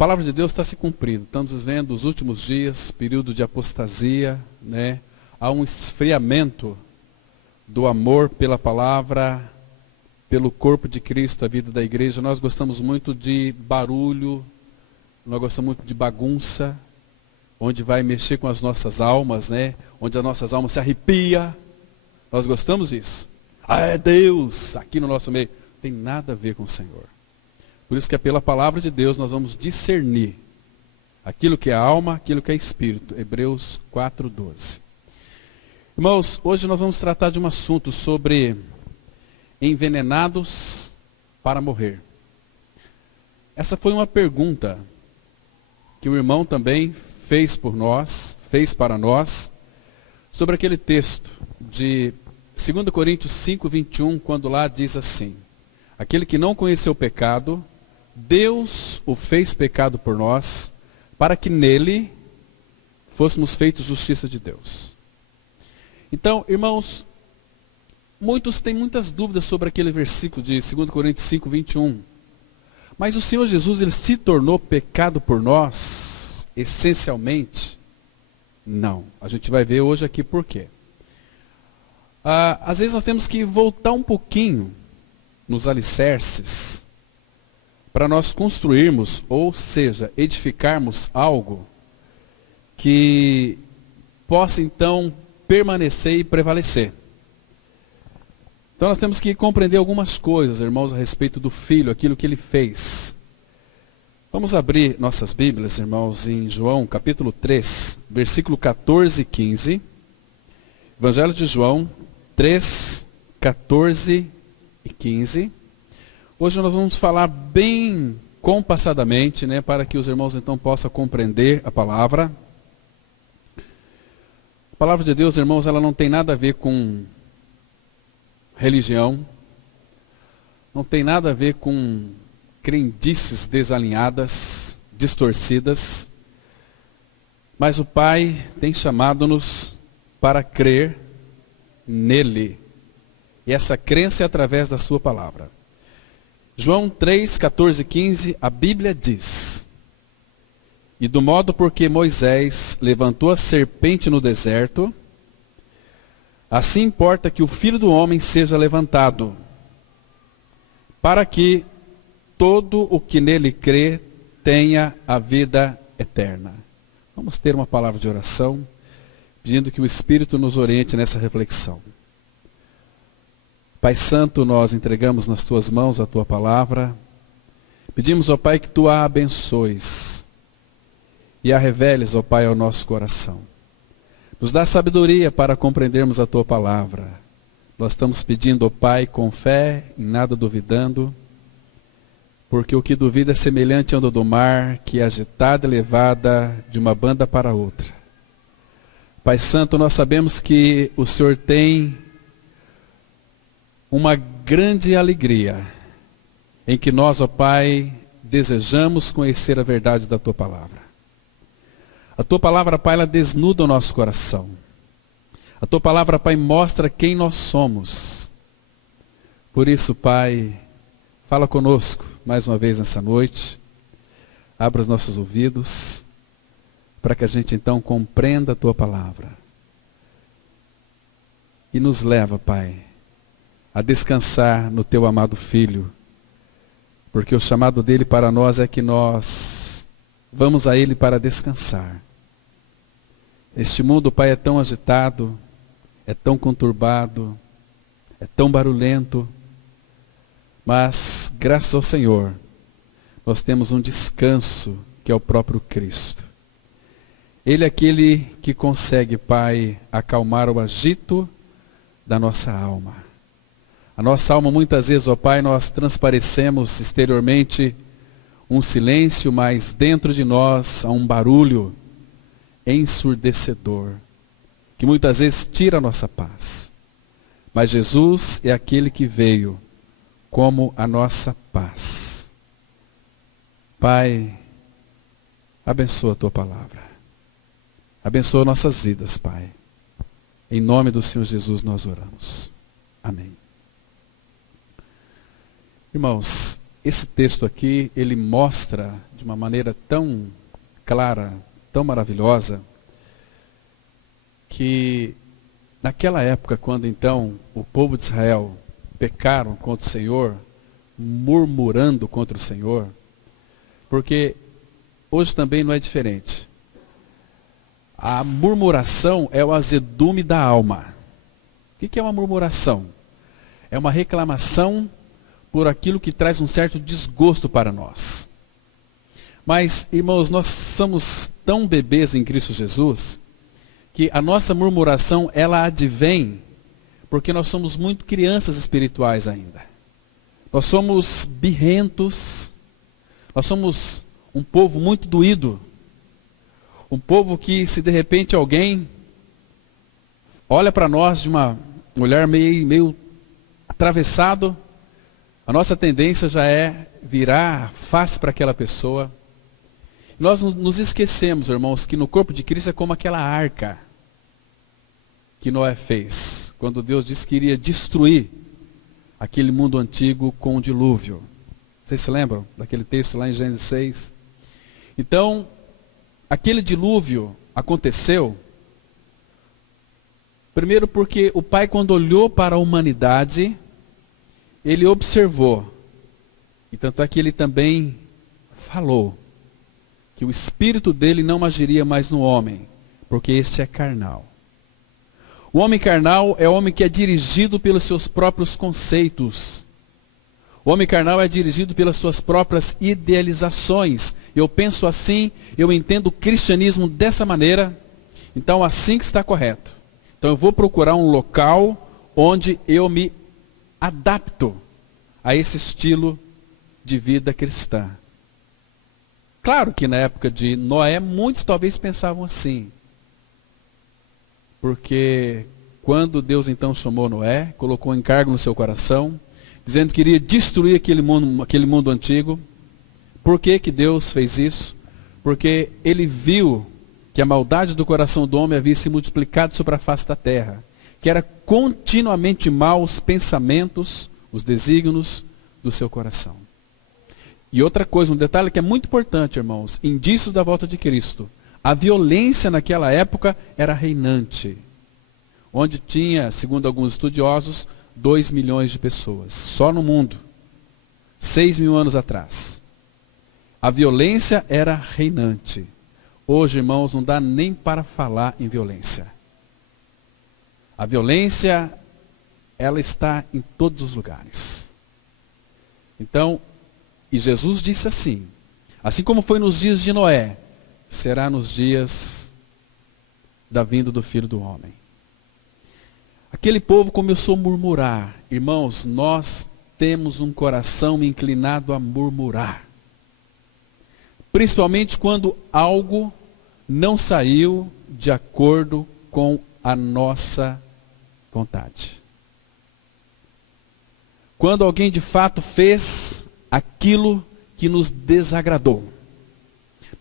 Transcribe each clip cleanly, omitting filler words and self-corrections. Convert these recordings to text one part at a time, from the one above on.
palavra de Deus está se cumprindo. Estamos vivendo os últimos dias, período de apostasia, né? Há um esfriamento do amor pela palavra, pelo corpo de Cristo, a vida da igreja. Nós gostamos muito de barulho, nós gostamos muito de bagunça, onde vai mexer com as nossas almas, né? Onde as nossas almas se arrepia. Nós gostamos disso. Ah, é Deus aqui no nosso meio. Não tem nada a ver com o Senhor. Por isso que é pela palavra de Deus nós vamos discernir aquilo que é alma, aquilo que é espírito. Hebreus 4:12. Irmãos, hoje nós vamos tratar de um assunto sobre envenenados para morrer. Essa foi uma pergunta que o irmão também fez para nós, sobre aquele texto de 2 Coríntios 5:21, quando lá diz assim: aquele que não conheceu o pecado, Deus o fez pecado por nós, para que nele fôssemos feitos justiça de Deus. Então, irmãos, muitos têm muitas dúvidas sobre aquele versículo de 2 Coríntios 5:21. Mas o Senhor Jesus, ele se tornou pecado por nós, essencialmente? Não. A gente vai ver hoje aqui por quê. Às vezes nós temos que voltar um pouquinho nos alicerces para nós construirmos, ou seja, edificarmos algo que possa então permanecer e prevalecer. Então nós temos que compreender algumas coisas, irmãos, a respeito do Filho, aquilo que ele fez. Vamos abrir nossas Bíblias, irmãos, em João capítulo 3, versículo 14 e 15. Evangelho de João 3, 14 e 15. Hoje nós vamos falar bem compassadamente, né, para que os irmãos então possam compreender a palavra. A palavra de Deus, irmãos, ela não tem nada a ver com religião, não tem nada a ver com crendices desalinhadas, distorcidas, mas o Pai tem chamado-nos para crer nele, e essa crença é através da sua palavra. João 3, 14 e 15, a Bíblia diz: e do modo porque Moisés levantou a serpente no deserto, assim importa que o Filho do Homem seja levantado, para que todo o que nele crê tenha a vida eterna. Vamos ter uma palavra de oração, pedindo que o Espírito nos oriente nessa reflexão. Pai Santo, nós entregamos nas Tuas mãos a Tua palavra. Pedimos, ó Pai, que Tu a abençoes e a reveles, ó Pai, ao nosso coração. Nos dá sabedoria para compreendermos a Tua palavra. Nós estamos pedindo, ó Pai, com fé, em nada duvidando, porque o que duvida é semelhante à onda do mar, que é agitada e levada de uma banda para outra. Pai Santo, nós sabemos que o Senhor tem uma grande alegria em que nós, ó Pai, desejamos conhecer a verdade da Tua palavra. A Tua palavra, Pai, ela desnuda o nosso coração. A Tua palavra, Pai, mostra quem nós somos. Por isso, Pai, fala conosco mais uma vez nessa noite. Abra os nossos ouvidos para que a gente então compreenda a Tua palavra. E nos leva, Pai, a descansar no Teu amado Filho, porque o chamado dele para nós é que nós vamos a Ele para descansar. Este mundo, Pai, é tão agitado, é tão conturbado, é tão barulhento, mas graças ao Senhor, nós temos um descanso que é o próprio Cristo. Ele é aquele que consegue, Pai, acalmar o agito da nossa alma. A nossa alma, muitas vezes, ó Pai, nós transparecemos exteriormente um silêncio, mas dentro de nós há um barulho ensurdecedor, que muitas vezes tira a nossa paz. Mas Jesus é aquele que veio como a nossa paz. Pai, abençoa a Tua palavra. Abençoa nossas vidas, Pai. Em nome do Senhor Jesus nós oramos. Amém. Irmãos, esse texto aqui, ele mostra de uma maneira tão clara, tão maravilhosa, que naquela época, quando então o povo de Israel pecaram contra o Senhor, murmurando contra o Senhor, porque hoje também não é diferente. A murmuração é o azedume da alma. O que é uma murmuração? É uma reclamação por aquilo que traz um certo desgosto para nós. Mas, irmãos, nós somos tão bebês em Cristo Jesus, que a nossa murmuração, ela advém, porque nós somos muito crianças espirituais ainda. Nós somos birrentos, nós somos um povo muito doído. Um povo que, se de repente alguém olha para nós de uma olhar meio atravessado, a nossa tendência já é virar a face para aquela pessoa. Nós nos esquecemos, irmãos, que no corpo de Cristo é como aquela arca que Noé fez, quando Deus disse que iria destruir aquele mundo antigo com o dilúvio. Vocês se lembram daquele texto lá em Gênesis 6? Então, aquele dilúvio aconteceu, primeiro porque o Pai, quando olhou para a humanidade, ele observou, e tanto é que ele também falou, que o Espírito dele não agiria mais no homem, porque este é carnal. O homem carnal é o homem que é dirigido pelos seus próprios conceitos. O homem carnal é dirigido pelas suas próprias idealizações. Eu penso assim, eu entendo o cristianismo dessa maneira, então assim que está correto. Então eu vou procurar um local onde eu me adapto a esse estilo de vida cristã. Claro que na época de Noé, muitos talvez pensavam assim. Porque quando Deus então chamou Noé, colocou um encargo no seu coração, dizendo que iria destruir aquele mundo antigo. Por que que Deus fez isso? Porque ele viu que a maldade do coração do homem havia se multiplicado sobre a face da terra, que era continuamente mal os pensamentos, os desígnios do seu coração. E outra coisa, um detalhe que é muito importante, irmãos, indícios da volta de Cristo. A violência naquela época era reinante, onde tinha, segundo alguns estudiosos, 2 milhões de pessoas, só no mundo, 6.000 anos atrás. A violência era reinante. Hoje, irmãos, não dá nem para falar em violência. A violência, ela está em todos os lugares. Então, e Jesus disse assim como foi nos dias de Noé, será nos dias da vinda do Filho do Homem. Aquele povo começou a murmurar. Irmãos, nós temos um coração inclinado a murmurar. Principalmente quando algo não saiu de acordo com a nossa vontade. Quando alguém de fato fez aquilo que nos desagradou.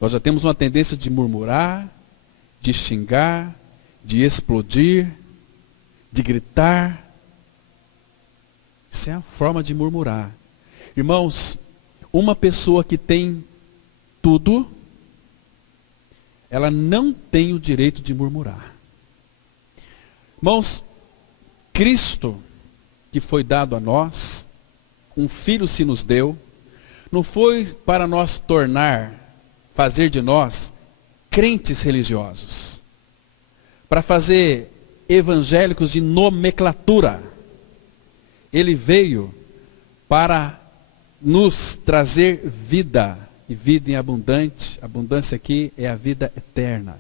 Nós já temos uma tendência de murmurar, de xingar, de explodir, de gritar. Isso é a forma de murmurar. Irmãos, uma pessoa que tem tudo, ela não tem o direito de murmurar. Irmãos, Cristo, que foi dado a nós, um filho se nos deu, não foi para nós fazer de nós crentes religiosos, para fazer evangélicos de nomenclatura. Ele veio para nos trazer vida, e vida em abundância aqui é a vida eterna.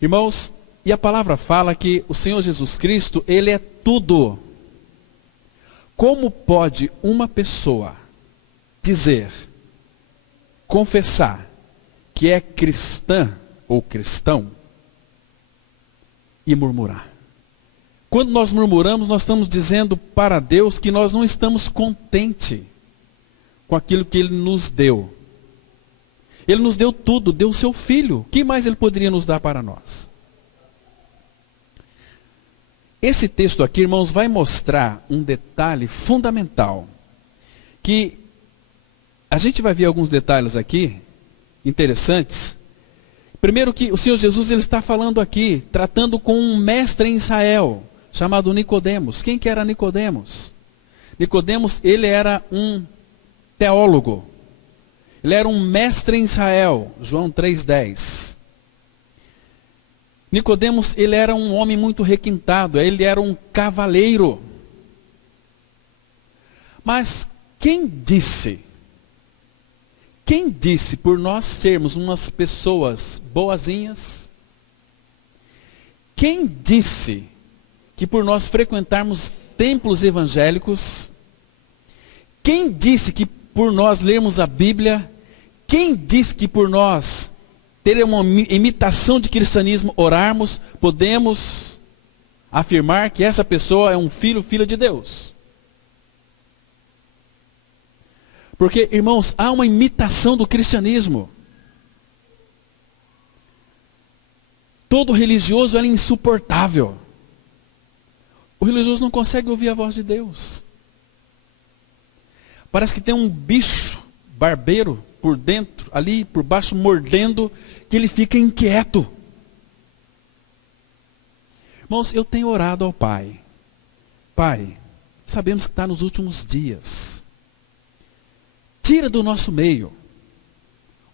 Irmãos, e a palavra fala que o Senhor Jesus Cristo, Ele é tudo. Como pode uma pessoa dizer, confessar que é cristã ou cristão e murmurar? Quando nós murmuramos, nós estamos dizendo para Deus que nós não estamos contentes com aquilo que Ele nos deu. Ele nos deu tudo, deu o seu Filho. O que mais Ele poderia nos dar para nós? Esse texto aqui, irmãos, vai mostrar um detalhe fundamental. que a gente vai ver alguns detalhes aqui, interessantes. Primeiro que o Senhor Jesus ele está falando aqui, tratando com um mestre em Israel, chamado Nicodemos. Quem que era Nicodemos? Nicodemos, ele era um teólogo. Ele era um mestre em Israel, João 3,10. Nicodemos, ele era um homem muito requintado, ele era um cavaleiro. Mas quem disse por nós sermos umas pessoas boazinhas? Quem disse que por nós frequentarmos templos evangélicos? Quem disse que por nós lermos a Bíblia? Quem disse que por nós ter uma imitação de cristianismo, orarmos, podemos afirmar que essa pessoa é um filho, filha de Deus? Porque, irmãos, há uma imitação do cristianismo. Todo religioso é insuportável. O religioso não consegue ouvir a voz de Deus. Parece que tem um bicho barbeiro por dentro, ali por baixo, mordendo, que ele fica inquieto. Irmãos, eu tenho orado ao Pai. Pai, sabemos que está nos últimos dias. Tira do nosso meio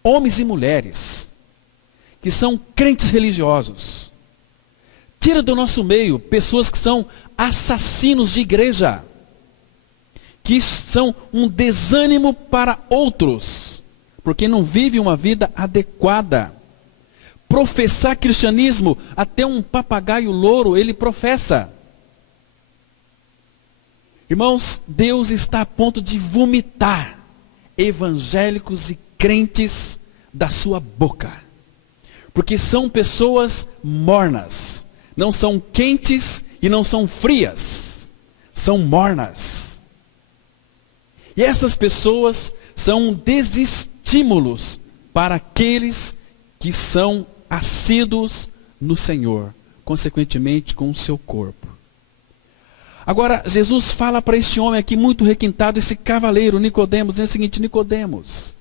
homens e mulheres que são crentes religiosos. Tira do nosso meio pessoas que são assassinos de igreja, que são um desânimo para outros, porque não vivem uma vida adequada. Professar cristianismo, até um papagaio louro ele professa. Irmãos, Deus está a ponto de vomitar evangélicos e crentes da sua boca, porque são pessoas mornas, não são quentes e não são frias, são mornas. E essas pessoas são desestímulos para aqueles que são assíduos no Senhor, consequentemente com o seu corpo. Agora, Jesus fala para este homem aqui muito requintado, esse cavaleiro, Nicodemos, dizendo o seguinte: Nicodemos.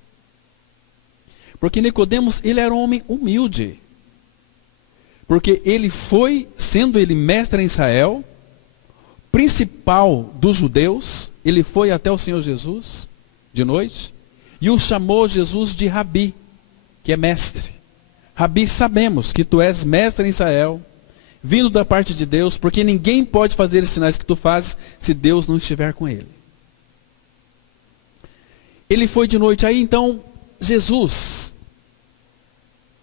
Porque Nicodemos, ele era um homem humilde. Porque ele foi, sendo ele mestre em Israel, principal dos judeus, ele foi até o Senhor Jesus, de noite, e o chamou Jesus de Rabi, que é mestre. Rabi, sabemos que tu és mestre em Israel, vindo da parte de Deus, porque ninguém pode fazer os sinais que tu fazes se Deus não estiver com ele. Ele foi de noite. Aí então Jesus,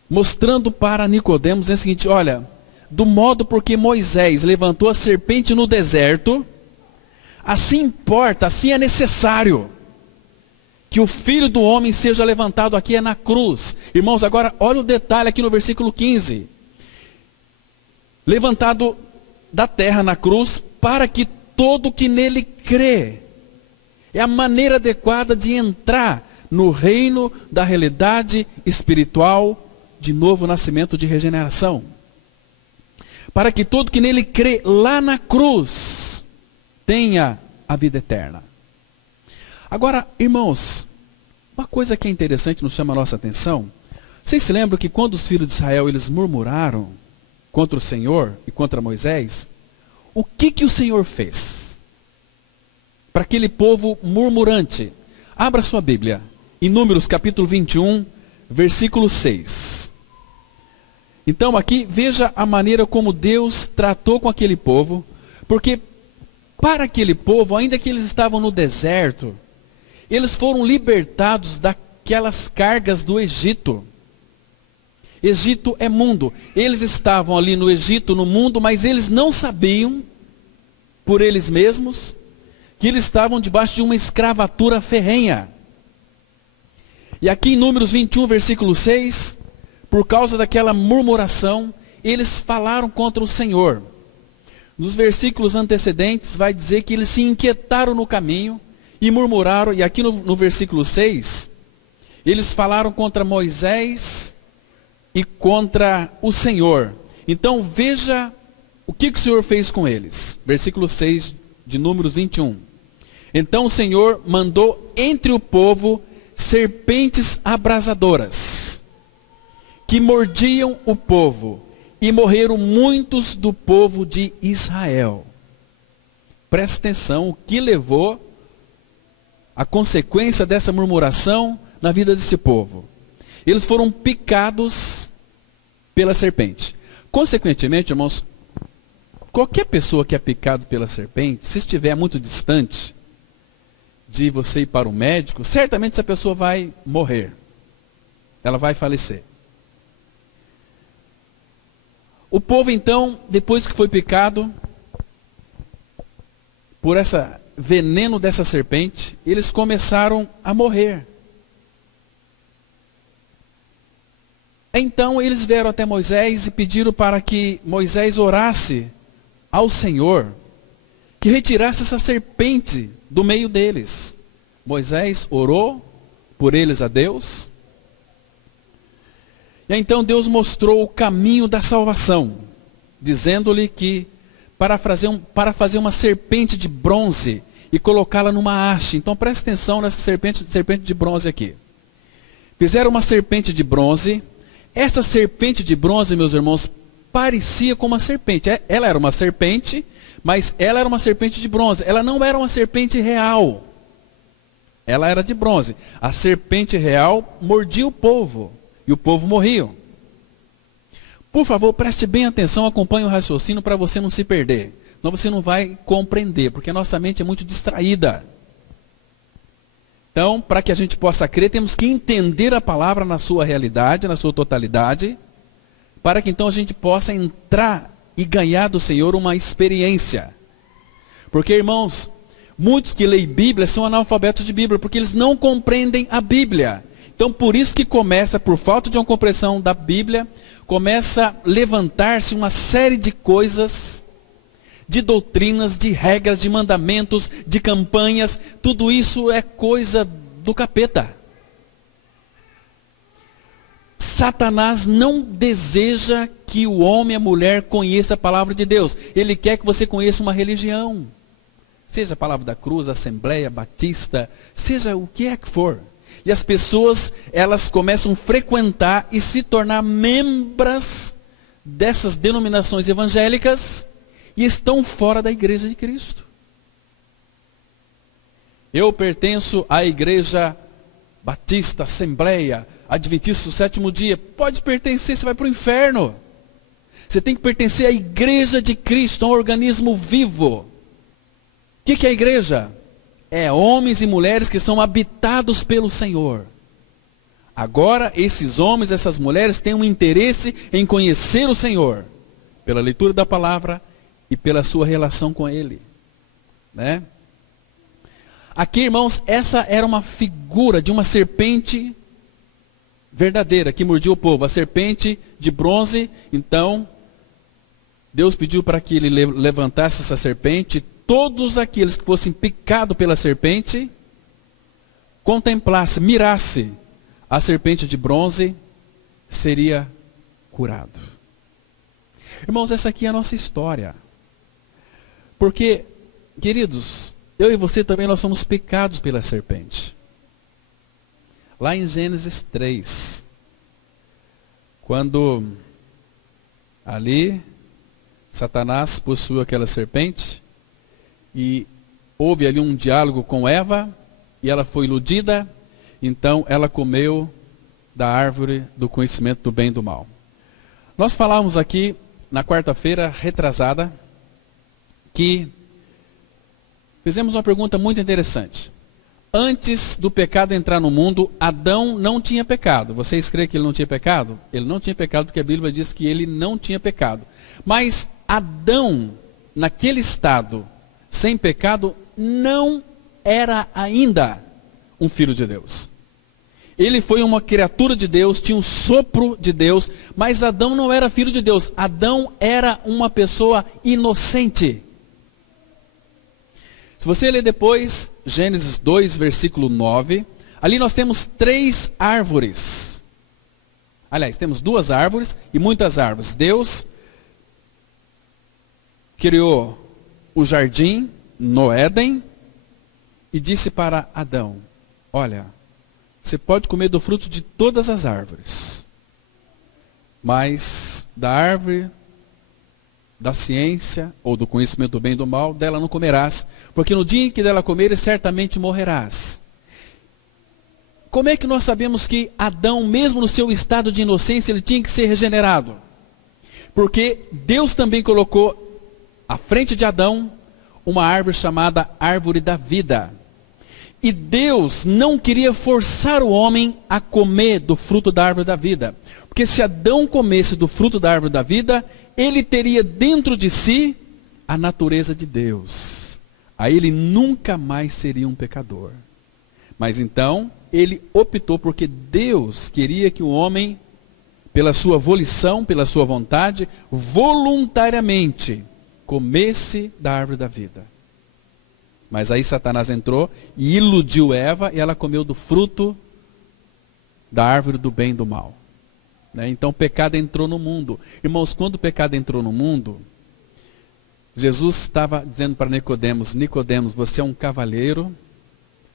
mostrando para Nicodemos, é o seguinte: olha, do modo porque Moisés levantou a serpente no deserto, assim importa, assim é necessário que o Filho do Homem seja levantado aqui, é na cruz. Irmãos, agora olha o detalhe aqui no versículo 15. Levantado da terra na cruz, para que todo que nele crê. É a maneira adequada de entrar no reino da realidade espiritual, de novo nascimento, de regeneração. Para que todo que nele crê lá na cruz tenha a vida eterna. Agora, irmãos, uma coisa que é interessante, nos chama a nossa atenção. Vocês se lembram que quando os filhos de Israel eles murmuraram contra o Senhor e contra Moisés, o que o Senhor fez para aquele povo murmurante? Abra sua Bíblia, em Números capítulo 21, versículo 6. Então aqui, veja a maneira como Deus tratou com aquele povo, porque para aquele povo, ainda que eles estavam no deserto, eles foram libertados daquelas cargas do Egito. Egito é mundo. Eles estavam ali no Egito, no mundo, mas eles não sabiam, por eles mesmos, que eles estavam debaixo de uma escravatura ferrenha. E aqui em Números 21, versículo 6, por causa daquela murmuração, eles falaram contra o Senhor. Nos versículos antecedentes vai dizer que eles se inquietaram no caminho e murmuraram. E aqui no versículo 6, eles falaram contra Moisés e contra o Senhor. Então veja o que o Senhor fez com eles. Versículo 6 de Números 21. Então o Senhor mandou entre o povo serpentes abrasadoras, que mordiam o povo, e morreram muitos do povo de Israel. Presta atenção, o que levou a consequência dessa murmuração na vida desse povo. Eles foram picados pela serpente. Consequentemente, irmãos, qualquer pessoa que é picado pela serpente, se estiver muito distante de você ir para o médico, certamente essa pessoa vai morrer. Ela vai falecer. O povo então, depois que foi picado por esse veneno dessa serpente, eles começaram a morrer. Então eles vieram até Moisés e pediram para que Moisés orasse ao Senhor, que retirasse essa serpente do meio deles. Moisés orou por eles a Deus. E então Deus mostrou o caminho da salvação, dizendo-lhe que para fazer uma serpente de bronze e colocá-la numa haste. Então preste atenção nessa serpente de bronze aqui. Fizeram uma serpente de bronze. Essa serpente de bronze, meus irmãos, parecia com uma serpente. Ela era uma serpente, mas ela era uma serpente de bronze. Ela não era uma serpente real. Ela era de bronze. A serpente real mordia o povo. E o povo morria. Por favor, preste bem atenção, acompanhe o raciocínio para você não se perder. Senão você não vai compreender, porque a nossa mente é muito distraída. Então, para que a gente possa crer, temos que entender a palavra na sua realidade, na sua totalidade, para que então a gente possa entrar e ganhar do Senhor uma experiência. Porque, irmãos, muitos que leem Bíblia são analfabetos de Bíblia, porque eles não compreendem a Bíblia. Então, por isso que começa, por falta de uma compreensão da Bíblia, começa a levantar-se uma série de coisas, de doutrinas, de regras, de mandamentos, de campanhas. Tudo isso é coisa do capeta. Satanás não deseja que o homem e a mulher conheça a palavra de Deus. Ele quer que você conheça uma religião. Seja a palavra da cruz, Assembleia, Batista, seja o que é que for. E as pessoas, elas começam a frequentar e se tornar membros dessas denominações evangélicas e estão fora da igreja de Cristo. Eu pertenço à igreja Batista, Assembleia, Adventista do Sétimo Dia. Pode pertencer, você vai para o inferno. Você tem que pertencer à igreja de Cristo, a um organismo vivo. O que é a igreja? É homens e mulheres que são habitados pelo Senhor. Agora, esses homens, essas mulheres têm um interesse em conhecer o Senhor, pela leitura da palavra e pela sua relação com Ele. Né? Aqui, irmãos, essa era uma figura de uma serpente verdadeira que mordia o povo. A serpente de bronze. Então, Deus pediu para que ele levantasse essa serpente. Todos aqueles que fossem picados pela serpente, contemplasse, mirasse a serpente de bronze, seria curado. Irmãos, essa aqui é a nossa história. Porque, queridos, eu e você também nós somos picados pela serpente. Lá em Gênesis 3, quando ali Satanás possuiu aquela serpente, e houve ali um diálogo com Eva, e ela foi iludida, então ela comeu da árvore do conhecimento do bem e do mal. Nós falamos aqui, na quarta-feira retrasada, que fizemos uma pergunta muito interessante. Antes do pecado entrar no mundo, Adão não tinha pecado. Vocês creem que ele não tinha pecado? Ele não tinha pecado porque a Bíblia diz que ele não tinha pecado. Mas Adão, naquele estado, sem pecado, não era ainda um filho de Deus. Ele foi uma criatura de Deus, tinha um sopro de Deus, mas Adão não era filho de Deus. Adão era uma pessoa inocente. Se você ler depois, Gênesis 2, versículo 9, ali nós temos 3 árvores. Aliás, temos 2 árvores e muitas árvores. Deus criou o jardim no Éden, e disse para Adão: olha, você pode comer do fruto de todas as árvores, mas da árvore da ciência, ou do conhecimento do bem e do mal, dela não comerás, porque no dia em que dela comeres, certamente morrerás. Como é que nós sabemos que Adão, mesmo no seu estado de inocência, ele tinha que ser regenerado? Porque Deus também colocou à frente de Adão uma árvore chamada árvore da vida. E Deus não queria forçar o homem a comer do fruto da árvore da vida. Porque se Adão comesse do fruto da árvore da vida, ele teria dentro de si a natureza de Deus. Aí ele nunca mais seria um pecador. Mas então, ele optou porque Deus queria que o homem, pela sua volição, pela sua vontade, voluntariamente comesse da árvore da vida. Mas aí Satanás entrou e iludiu Eva e ela comeu do fruto da árvore do bem e do mal. Então o pecado entrou no mundo. Irmãos, quando o pecado entrou no mundo, Jesus estava dizendo para Nicodemos: Nicodemos, você é um cavalheiro,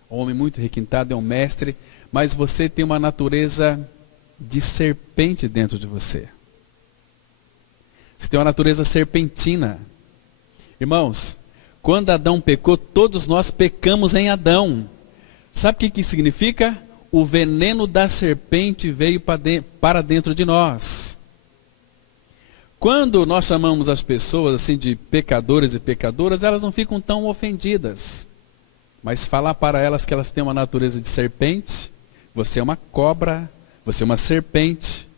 um homem muito requintado, é um mestre, mas você tem uma natureza de serpente dentro de você. Você tem uma natureza serpentina. Irmãos, quando Adão pecou, todos nós pecamos em Adão. Sabe o que significa? O veneno da serpente veio para dentro de nós. Quando nós chamamos as pessoas assim de pecadores e pecadoras, elas não ficam tão ofendidas. Mas falar para elas que elas têm uma natureza de serpente, você é uma cobra, você é uma serpente.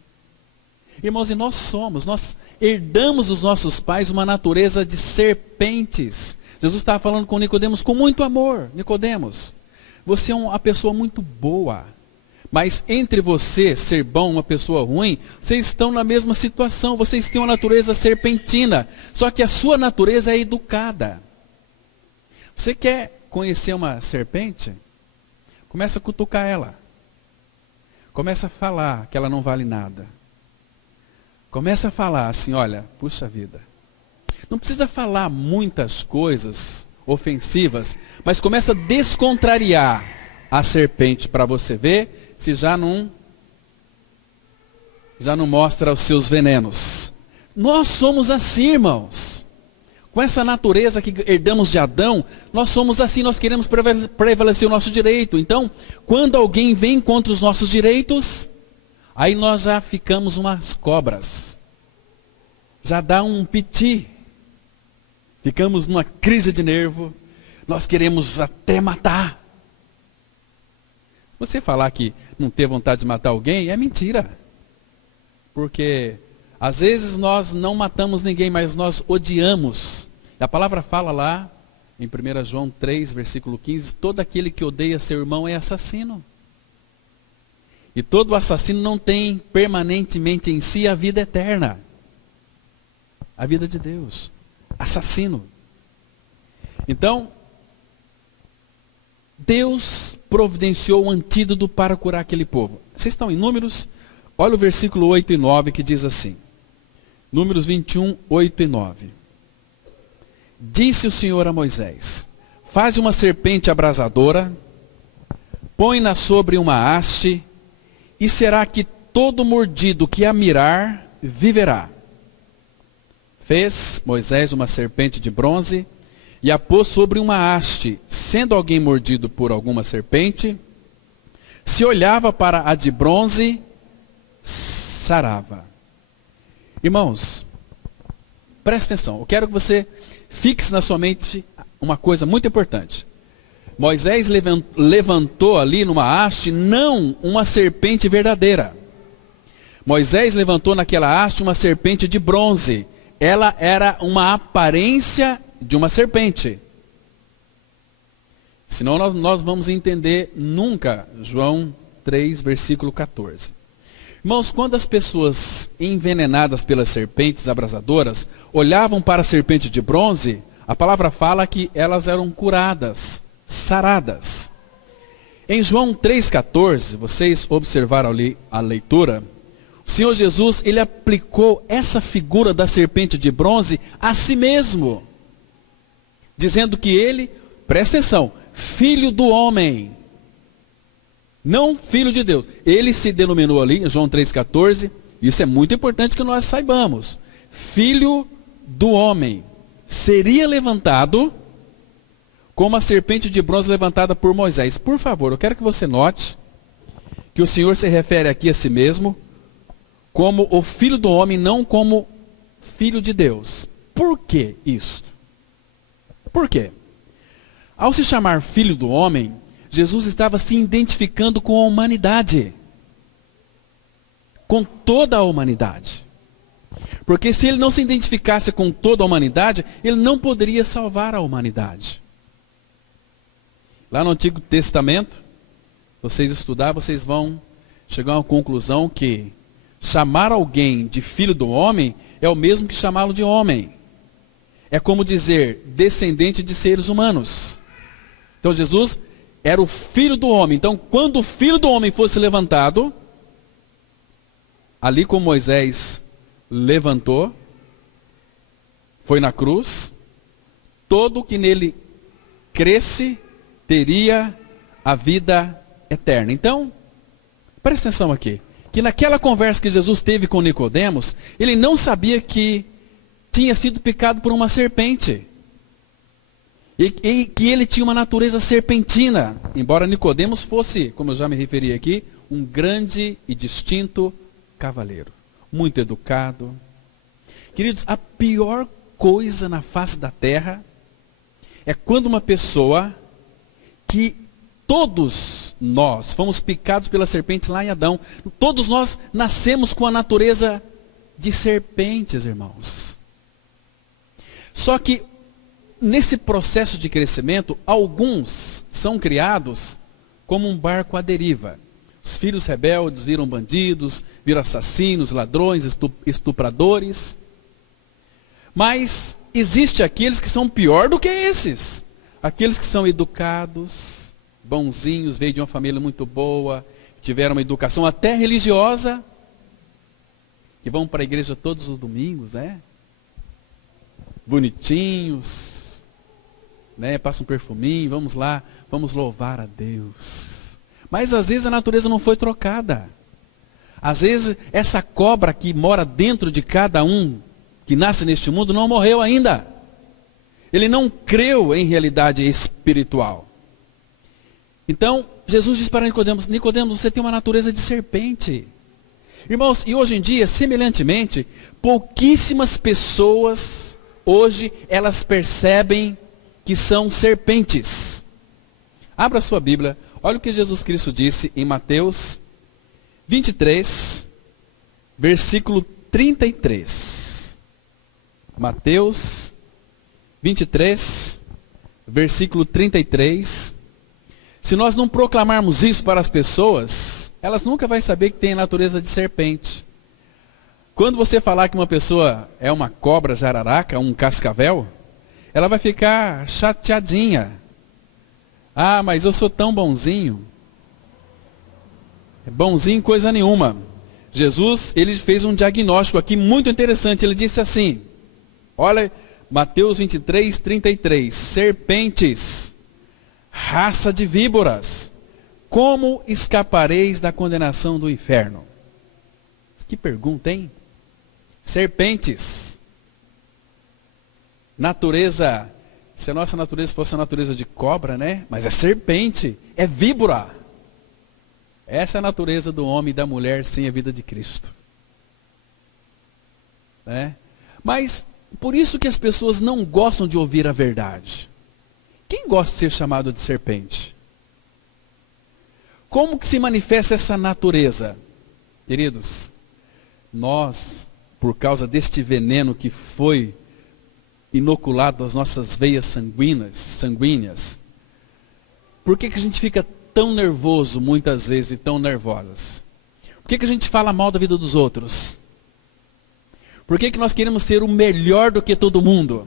Irmãos, e nós herdamos dos nossos pais uma natureza de serpentes. Jesus estava falando com Nicodemos com muito amor. Nicodemos, você é uma pessoa muito boa, mas entre você ser bom e uma pessoa ruim, vocês estão na mesma situação, vocês têm uma natureza serpentina, só que a sua natureza é educada. Você quer conhecer uma serpente? Começa a cutucar ela. Começa a falar que ela não vale nada. Começa a falar assim: olha, puxa vida. Não precisa falar muitas coisas ofensivas, mas começa a descontrariar a serpente para você ver se já não mostra os seus venenos. Nós somos assim, irmãos. Com essa natureza que herdamos de Adão, nós somos assim, nós queremos prevalecer o nosso direito. Então, quando alguém vem contra os nossos direitos, aí nós já ficamos umas cobras. Já dá um piti. Ficamos numa crise de nervo. Nós queremos até matar. Se você falar que não ter vontade de matar alguém, é mentira. Porque às vezes nós não matamos ninguém, mas nós odiamos. A palavra fala lá, em 1 João 3, versículo 15, todo aquele que odeia seu irmão é assassino. E todo assassino não tem permanentemente em si a vida eterna. A vida de Deus. Assassino. Então, Deus providenciou um antídoto para curar aquele povo. Vocês estão em Números? Olha o versículo 8 e 9 que diz assim. Números 21, 8 e 9. Disse o Senhor a Moisés: faz uma serpente abrasadora, põe-na sobre uma haste, e será que todo mordido que a mirar, viverá. Fez Moisés uma serpente de bronze, e a pôs sobre uma haste. Sendo alguém mordido por alguma serpente, se olhava para a de bronze, sarava. Irmãos, presta atenção. Eu quero que você fixe na sua mente uma coisa muito importante. Moisés levantou ali numa haste, não uma serpente verdadeira. Moisés levantou naquela haste uma serpente de bronze. Ela era uma aparência de uma serpente. Senão nós vamos entender nunca João 3, versículo 14. Irmãos, quando as pessoas envenenadas pelas serpentes abrasadoras olhavam para a serpente de bronze, a palavra fala que elas eram curadas, saradas. Em João 3,14, vocês observaram ali a leitura, o Senhor Jesus, ele aplicou essa figura da serpente de bronze a si mesmo, dizendo que ele, presta atenção, filho do homem. Não filho de Deus. Ele se denominou ali, em João 3,14. Isso é muito importante que nós saibamos. Filho do homem. Seria levantado como a serpente de bronze levantada por Moisés. Por favor, eu quero que você note que o Senhor se refere aqui a si mesmo como o filho do homem, não como filho de Deus. Por que isso? Por quê? Ao se chamar filho do homem, Jesus estava se identificando com a humanidade. Com toda a humanidade. Porque se ele não se identificasse com toda a humanidade, ele não poderia salvar a humanidade. Lá no Antigo Testamento, vocês estudar, vocês vão chegar a uma conclusão que chamar alguém de filho do homem é o mesmo que chamá-lo de homem. É como dizer descendente de seres humanos. Então Jesus era o filho do homem. Então quando o filho do homem fosse levantado, ali como Moisés levantou, foi na cruz, todo que nele cresce teria a vida eterna. Então, presta atenção aqui, que naquela conversa que Jesus teve com Nicodemos, ele não sabia que tinha sido picado por uma serpente. E que ele tinha uma natureza serpentina, embora Nicodemos fosse, como eu já me referi aqui, um grande e distinto cavaleiro, muito educado. Queridos, a pior coisa na face da terra é quando uma pessoa que todos nós fomos picados pela serpente lá em Adão, todos nós nascemos com a natureza de serpentes, irmãos. Só que nesse processo de crescimento, alguns são criados como um barco à deriva. Os filhos rebeldes viram bandidos, viram assassinos, ladrões, estupradores. Mas existe aqueles que são pior do que esses. Aqueles que são educados, bonzinhos, veio de uma família muito boa, tiveram uma educação até religiosa, que vão para a igreja todos os domingos, bonitinhos, passam um perfuminho, vamos lá, vamos louvar a Deus. Mas às vezes a natureza não foi trocada. Às vezes essa cobra que mora dentro de cada um que nasce neste mundo não morreu ainda. Ele não creu em realidade espiritual. Então, Jesus diz para Nicodemos, Nicodemos, você tem uma natureza de serpente. Irmãos, e hoje em dia, semelhantemente, pouquíssimas pessoas, hoje, elas percebem que são serpentes. Abra sua Bíblia, olha o que Jesus Cristo disse em Mateus 23, versículo 33. Mateus 23, versículo 33. Se nós não proclamarmos isso para as pessoas, elas nunca vão saber que tem a natureza de serpente. Quando você falar que uma pessoa é uma cobra jararaca, um cascavel, ela vai ficar chateadinha. Ah, mas eu sou tão bonzinho. É bonzinho coisa nenhuma. Jesus, ele fez um diagnóstico aqui muito interessante. Ele disse assim, olha, Mateus 23, 33. Serpentes, raça de víboras, como escapareis da condenação do inferno? Que pergunta, hein? Serpentes. Natureza, se a nossa natureza fosse a natureza de cobra, Mas é serpente, é víbora. Essa é a natureza do homem e da mulher sem a vida de Cristo. Mas, por isso que as pessoas não gostam de ouvir a verdade. Quem gosta de ser chamado de serpente? Como que se manifesta essa natureza? Queridos, nós, por causa deste veneno que foi inoculado às nossas veias sanguíneas, por que a gente fica tão nervoso muitas vezes e tão nervosas? Por que a gente fala mal da vida dos outros? Por que nós queremos ser o melhor do que todo mundo?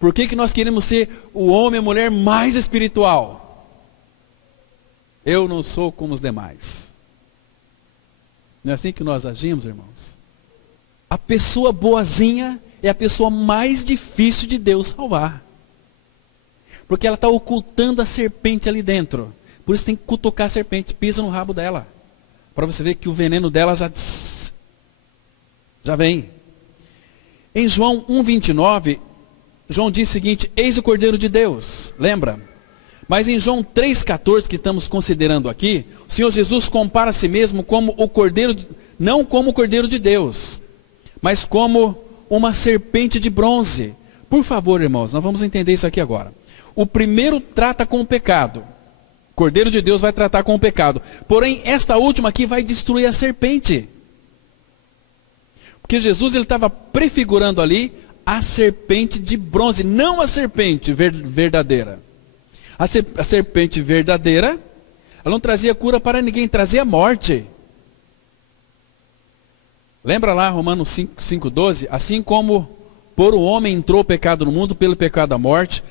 Por que nós queremos ser o homem e a mulher mais espiritual? Eu não sou como os demais. Não é assim que nós agimos, irmãos? A pessoa boazinha é a pessoa mais difícil de Deus salvar. Porque ela está ocultando a serpente ali dentro. Por isso tem que cutucar a serpente, pisa no rabo dela. Para você ver que o veneno dela já vem. Em João 1,29, João diz o seguinte: eis o Cordeiro de Deus. Lembra? Mas em João 3,14, que estamos considerando aqui, o Senhor Jesus compara a si mesmo como o Cordeiro, não como o Cordeiro de Deus, mas como uma serpente de bronze. Por favor, irmãos, nós vamos entender isso aqui agora. O primeiro trata com o pecado. O Cordeiro de Deus vai tratar com o pecado. Porém, esta última aqui vai destruir a serpente. Porque Jesus estava prefigurando ali a serpente de bronze, não a serpente verdadeira. A serpente verdadeira, ela não trazia cura para ninguém, trazia morte. Lembra lá Romanos 5,12? Assim como por o homem entrou o pecado no mundo, pelo pecado a morte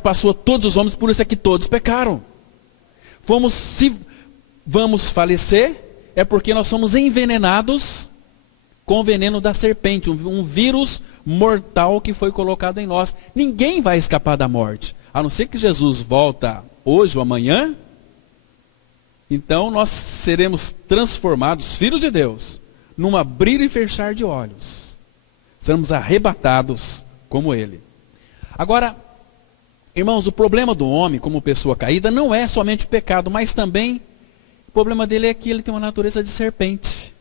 passou a todos os homens, por isso é que todos pecaram. Se vamos falecer, é porque nós somos envenenados com o veneno da serpente, um vírus mortal que foi colocado em nós. Ninguém vai escapar da morte, a não ser que Jesus volta hoje ou amanhã. Então nós seremos transformados, filhos de Deus, num abrir e fechar de olhos. Seremos arrebatados como Ele. Agora, irmãos, o problema do homem como pessoa caída não é somente o pecado, mas também o problema dele é que ele tem uma natureza de serpente.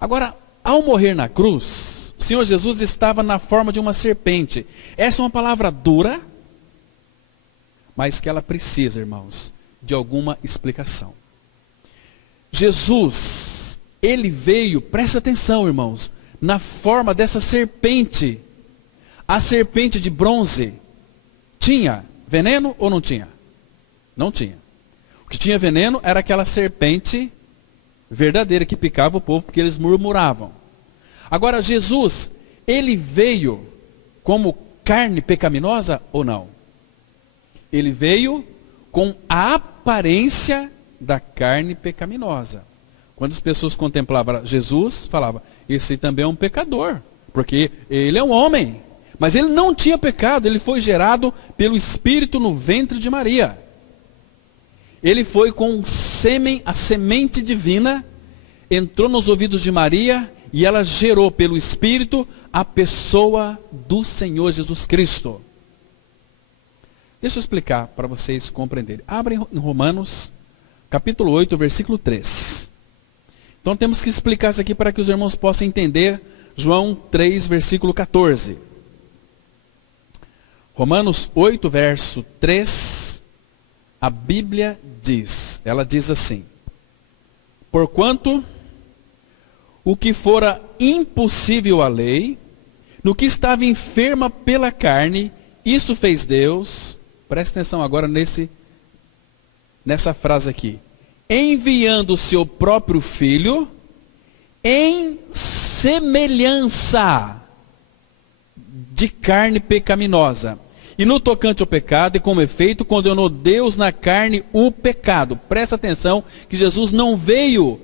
Agora, ao morrer na cruz, o Senhor Jesus estava na forma de uma serpente. Essa é uma palavra dura, mas que ela precisa, irmãos, de alguma explicação. Jesus, ele veio, presta atenção, irmãos, na forma dessa serpente. A serpente de bronze tinha veneno ou não tinha? Não tinha. O que tinha veneno era aquela serpente verdadeira que picava o povo porque eles murmuravam. Agora Jesus, ele veio como carne pecaminosa ou não? Ele veio com a aparência da carne pecaminosa. Quando as pessoas contemplavam Jesus, falavam: esse também é um pecador, porque ele é um homem. Mas ele não tinha pecado, ele foi gerado pelo Espírito no ventre de Maria. Ele foi com sêmen, a semente divina, entrou nos ouvidos de Maria e ela gerou pelo Espírito a pessoa do Senhor Jesus Cristo. Deixa eu explicar para vocês compreenderem. Abrem em Romanos, capítulo 8, versículo 3. Então temos que explicar isso aqui para que os irmãos possam entender João 3, versículo 14. Romanos 8, verso 3, a Bíblia diz, ela diz assim: porquanto o que fora impossível à lei, no que estava enferma pela carne, isso fez Deus, presta atenção agora nessa frase aqui, enviando o seu próprio Filho em semelhança de carne pecaminosa. E no tocante ao pecado, e como efeito, condenou Deus na carne o pecado. Presta atenção que Jesus não veio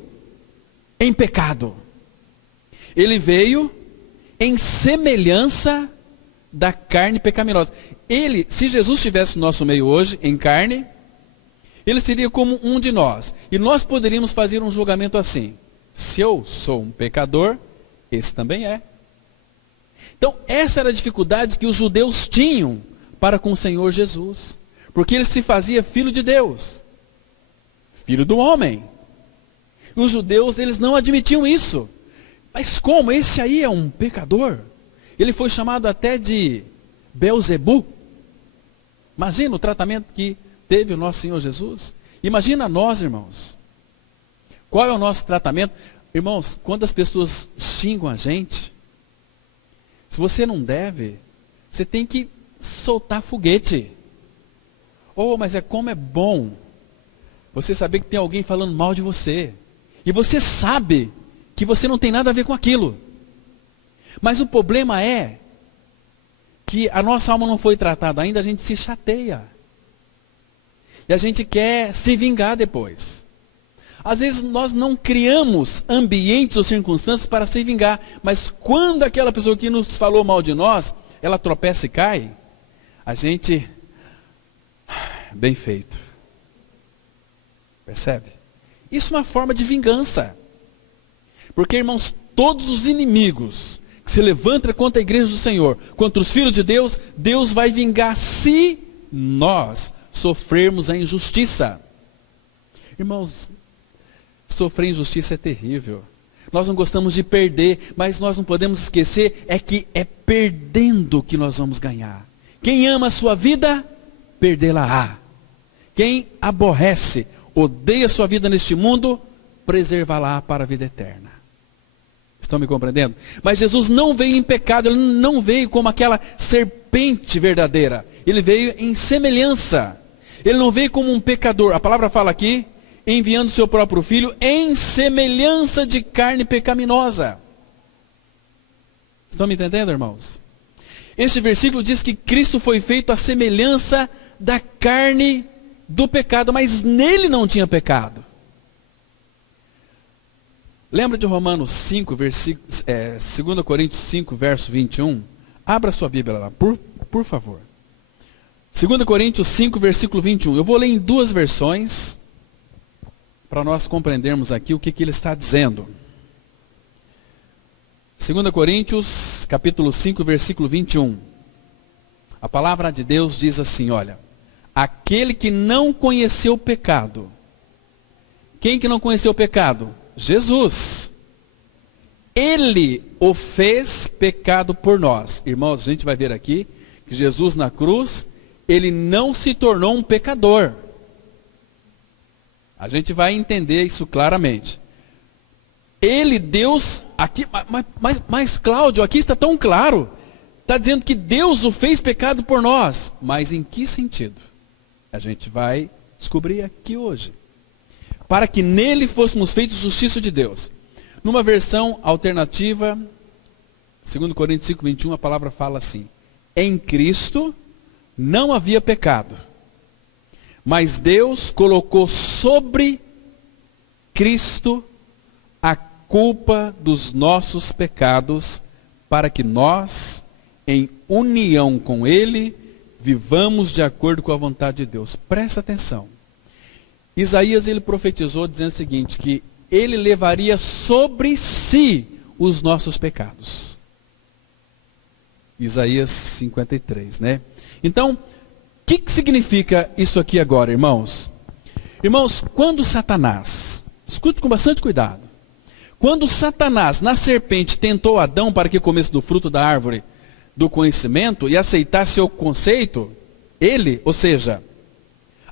em pecado. Ele veio em semelhança da carne pecaminosa. Se Jesus estivesse no nosso meio hoje, em carne, ele seria como um de nós. E nós poderíamos fazer um julgamento assim: se eu sou um pecador, esse também é. Então, essa era a dificuldade que os judeus tinham para com o Senhor Jesus. Porque ele se fazia filho de Deus, filho do homem. E os judeus, eles não admitiam isso. Mas como? Esse aí é um pecador? Ele foi chamado até de Beelzebu. Imagina o tratamento que teve o nosso Senhor Jesus. Imagina nós, irmãos. Qual é o nosso tratamento? Irmãos, quando as pessoas xingam a gente, se você não deve, você tem que soltar foguete. Oh, mas como é bom você saber que tem alguém falando mal de você. E você sabe que você não tem nada a ver com aquilo. Mas o problema é que a nossa alma não foi tratada ainda, a gente se chateia. E a gente quer se vingar depois. Às vezes nós não criamos ambientes ou circunstâncias para se vingar. Mas quando aquela pessoa que nos falou mal de nós, ela tropeça e cai, a gente, bem feito. Percebe? Isso é uma forma de vingança. Porque, irmãos, todos os inimigos que se levantam contra a igreja do Senhor, contra os filhos de Deus, Deus vai vingar se nós sofrermos a injustiça. Irmãos, sofrer injustiça é terrível. Nós não gostamos de perder, mas nós não podemos esquecer é que é perdendo que nós vamos ganhar. Quem ama a sua vida, perdê-la-á. Quem aborrece, odeia a sua vida neste mundo, preservá-la para a vida eterna. Estão me compreendendo? Mas Jesus não veio em pecado, ele não veio como aquela serpente verdadeira. Ele veio em semelhança. Ele não veio como um pecador. A palavra fala aqui, enviando seu próprio filho em semelhança de carne pecaminosa. Estão me entendendo, irmãos? Este versículo diz que Cristo foi feito à semelhança da carne do pecado, mas nele não tinha pecado. Lembra de Romanos 5, 2 Coríntios 5, verso 21? Abra sua Bíblia lá, por favor. 2 Coríntios 5, versículo 21. Eu vou ler em duas versões, para nós compreendermos aqui o que ele está dizendo. 2 Coríntios, capítulo 5, versículo 21. A palavra de Deus diz assim, olha. Aquele que não conheceu o pecado. Quem que não conheceu o pecado? Jesus. Ele o fez pecado por nós. Irmãos, a gente vai ver aqui que Jesus na cruz, ele não se tornou um pecador. A gente vai entender isso claramente. Ele, Deus, aqui, mas Cláudio, aqui está tão claro. Está dizendo que Deus o fez pecado por nós. Mas em que sentido? A gente vai descobrir aqui hoje. Para que nele fôssemos feitos justiça de Deus. Numa versão alternativa, 2 Coríntios 5, 21, a palavra fala assim. Em Cristo não havia pecado. Mas Deus colocou sobre Cristo a culpa dos nossos pecados, para que nós, em união com Ele, vivamos de acordo com a vontade de Deus. Presta atenção. Isaías, ele profetizou dizendo o seguinte, que ele levaria sobre si os nossos pecados. Isaías 53, né? Então, o que significa isso aqui agora, irmãos? Irmãos, quando Satanás, escute com bastante cuidado, quando Satanás, na serpente, tentou Adão para que comesse do fruto da árvore do conhecimento e aceitasse seu conceito, ele, ou seja,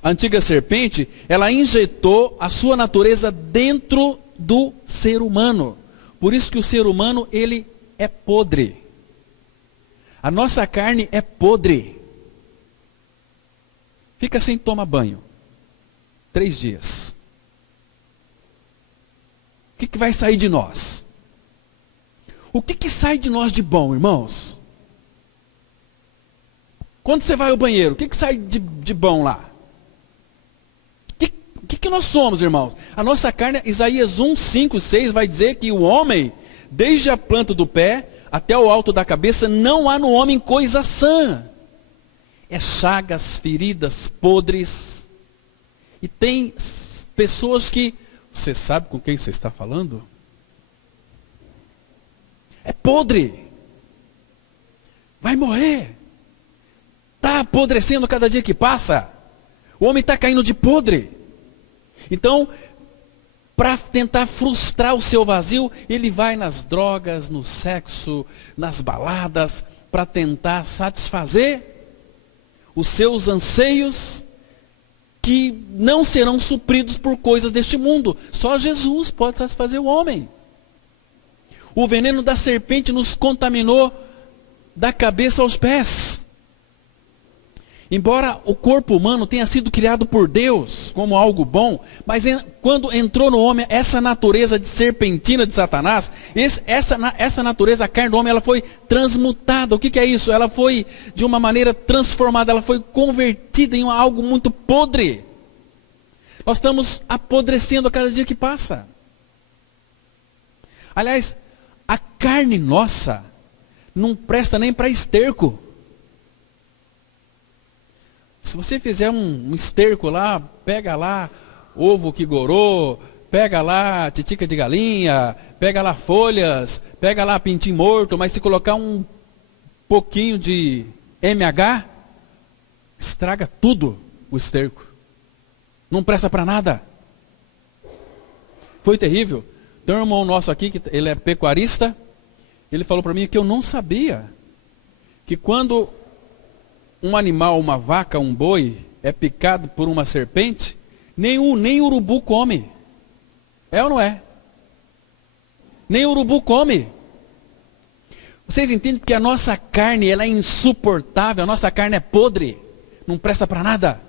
a antiga serpente, ela injetou a sua natureza dentro do ser humano. Por isso que o ser humano, ele é podre. A nossa carne é podre. Fica sem tomar banho. 3 dias. O que vai sair de nós? O que sai de nós de bom, irmãos? Quando você vai ao banheiro, o que sai de bom lá? O que nós somos, irmãos? A nossa carne, Isaías 1, 5, 6 vai dizer que o homem, desde a planta do pé até o alto da cabeça, não há no homem coisa sã. É chagas, feridas, podres. E tem pessoas que, você sabe com quem você está falando? É podre. Vai morrer. Está apodrecendo cada dia que passa. O homem está caindo de podre. Então, para tentar frustrar o seu vazio, ele vai nas drogas, no sexo, nas baladas, para tentar satisfazer os seus anseios, que não serão supridos por coisas deste mundo. Só Jesus pode satisfazer o homem. O veneno da serpente nos contaminou da cabeça aos pés. Embora o corpo humano tenha sido criado por Deus como algo bom, mas quando entrou no homem essa natureza de serpentina de Satanás, essa natureza, a carne do homem, ela foi transmutada. O que é isso? Ela foi de uma maneira transformada, ela foi convertida em algo muito podre. Nós estamos apodrecendo a cada dia que passa. Aliás, a carne nossa não presta nem para esterco. Se você fizer um esterco lá, pega lá ovo que gorou, pega lá titica de galinha, pega lá folhas, pega lá pintinho morto, mas se colocar um pouquinho de MH, estraga tudo o esterco. Não presta para nada. Foi terrível. Tem um irmão nosso aqui, que ele é pecuarista, ele falou para mim que eu não sabia que quando um animal, uma vaca, um boi, é picado por uma serpente, nem urubu come. É ou não é? Nem urubu come. Vocês entendem que a nossa carne ela é insuportável, a nossa carne é podre, não presta para nada.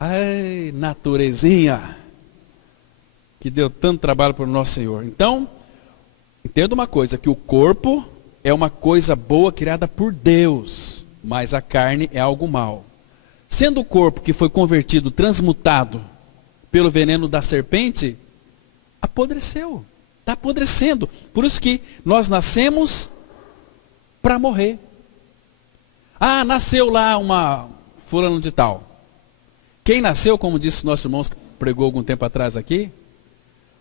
Ai, naturezinha, que deu tanto trabalho para o nosso Senhor. Então, entenda uma coisa, que o corpo é uma coisa boa criada por Deus, mas a carne é algo mal. Sendo o corpo que foi convertido, transmutado pelo veneno da serpente, apodreceu, está apodrecendo. Por isso que nós nascemos para morrer. Ah, nasceu lá uma fulano de tal. Quem nasceu, como disse nosso irmão que pregou algum tempo atrás aqui,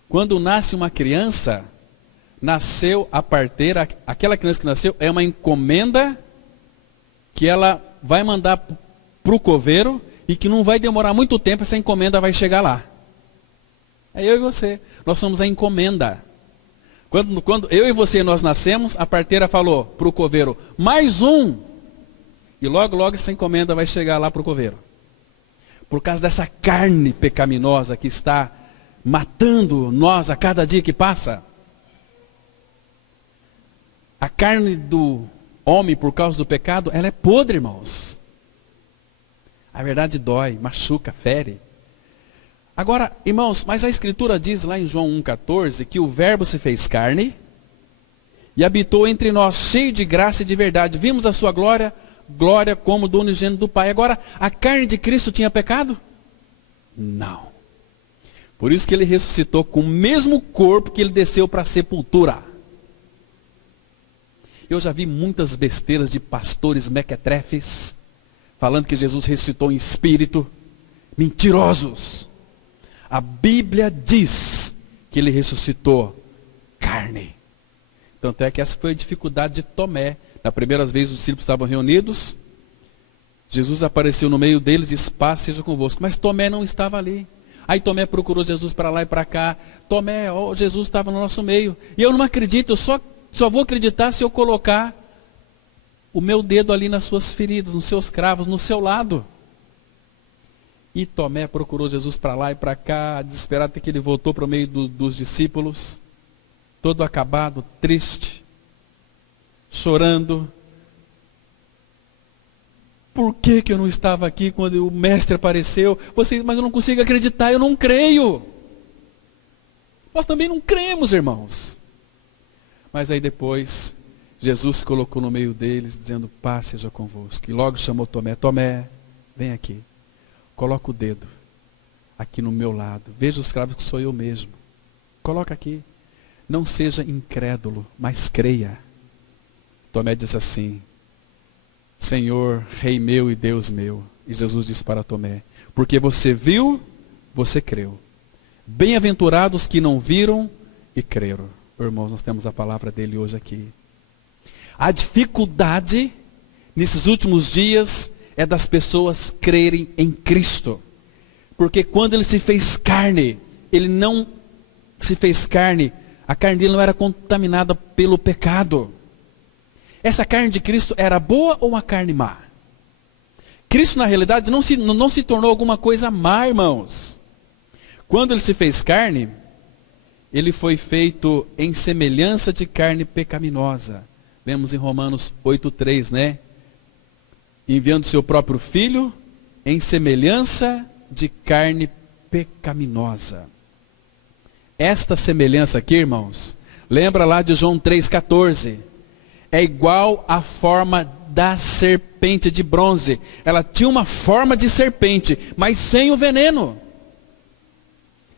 quando nasce uma criança, nasceu a parteira, aquela criança que nasceu é uma encomenda que ela vai mandar para o coveiro e que não vai demorar muito tempo, essa encomenda vai chegar lá. É eu e você, nós somos a encomenda. Quando eu e você nós nascemos, a parteira falou para o coveiro, mais um, e logo essa encomenda vai chegar lá para o coveiro. Por causa dessa carne pecaminosa que está matando nós a cada dia que passa. A carne do homem, por causa do pecado, ela é podre, irmãos. A verdade dói, machuca, fere. Agora, irmãos, mas a Escritura diz lá em João 1,14 que o Verbo se fez carne e habitou entre nós, cheio de graça e de verdade. Vimos a sua glória, glória como do unigênito do Pai. Agora, a carne de Cristo tinha pecado? Não. Por isso que ele ressuscitou com o mesmo corpo que ele desceu para a sepultura. Eu já vi muitas besteiras de pastores mequetrefes, falando que Jesus ressuscitou em espírito. Mentirosos. A Bíblia diz que ele ressuscitou carne. Tanto é que essa foi a dificuldade de Tomé. Na primeira vez os discípulos estavam reunidos, Jesus apareceu no meio deles e disse, paz seja convosco. Mas Tomé não estava ali. Aí Tomé procurou Jesus para lá e para cá. Tomé, Jesus estava no nosso meio. E eu não acredito, eu só vou acreditar se eu colocar o meu dedo ali nas suas feridas, nos seus cravos, no seu lado. E Tomé procurou Jesus para lá e para cá, desesperado, até que ele voltou para o meio dos discípulos, todo acabado, triste, chorando. Por que eu não estava aqui quando o mestre apareceu? Mas eu não consigo acreditar, eu não creio. Nós também não cremos, irmãos. Mas aí depois, Jesus se colocou no meio deles, dizendo, paz seja convosco. E logo chamou Tomé, Tomé, vem aqui. Coloca o dedo aqui no meu lado. Veja os cravos que sou eu mesmo. Coloca aqui. Não seja incrédulo, mas creia. Tomé disse assim, Senhor, Rei meu e Deus meu. E Jesus disse para Tomé, porque você viu, você creu. Bem-aventurados que não viram e creram. Irmãos, nós temos a palavra dele hoje aqui. A dificuldade nesses últimos dias é das pessoas crerem em Cristo. Porque quando ele se fez carne, ele não se fez carne, a carne dele não era contaminada pelo pecado. Essa carne de Cristo era boa ou uma carne má? Cristo na realidade não se tornou alguma coisa má, irmãos. Quando ele se fez carne, ele foi feito em semelhança de carne pecaminosa. Vemos em Romanos 8,3, né? Enviando seu próprio filho em semelhança de carne pecaminosa. Esta semelhança aqui, irmãos, lembra lá de João 3,14. É igual à forma da serpente de bronze. Ela tinha uma forma de serpente, mas sem o veneno.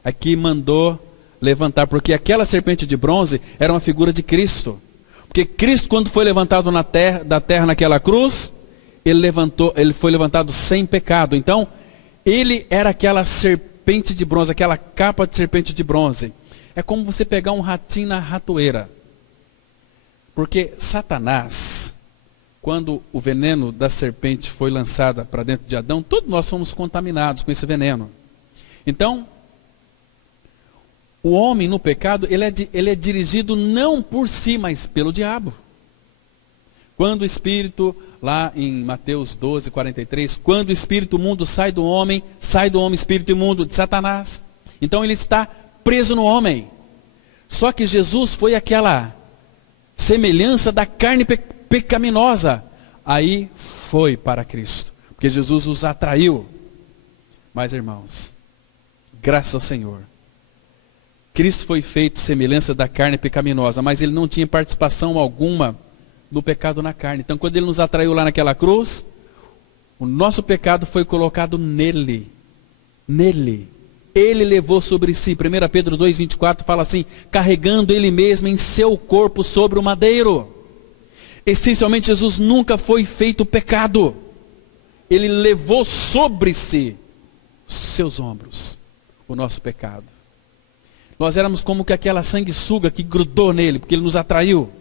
Aqui mandou levantar, porque aquela serpente de bronze era uma figura de Cristo. Porque Cristo, quando foi levantado da terra naquela cruz, ele foi levantado sem pecado. Então, ele era aquela serpente de bronze, aquela capa de serpente de bronze. É como você pegar um ratinho na ratoeira. Porque Satanás, quando o veneno da serpente foi lançado para dentro de Adão, todos nós fomos contaminados com esse veneno. Então, o homem no pecado, ele é dirigido não por si, mas pelo diabo. Quando o espírito, lá em Mateus 12, 43, quando o espírito imundo sai do homem espírito imundo de Satanás. Então ele está preso no homem. Só que Jesus foi aquela semelhança da carne pecaminosa. Aí foi para Cristo, porque Jesus os atraiu. Mas irmãos, graças ao Senhor, Cristo foi feito semelhança da carne pecaminosa, mas ele não tinha participação alguma no pecado na carne. Então quando ele nos atraiu lá naquela cruz, o nosso pecado foi colocado nele. Nele. Ele levou sobre si. 1 Pedro 2,24 fala assim: carregando ele mesmo em seu corpo sobre o madeiro. Essencialmente Jesus nunca foi feito pecado. Ele levou sobre si, seus ombros, o nosso pecado. Nós éramos como que aquela sanguessuga que grudou nele, porque ele nos atraiu.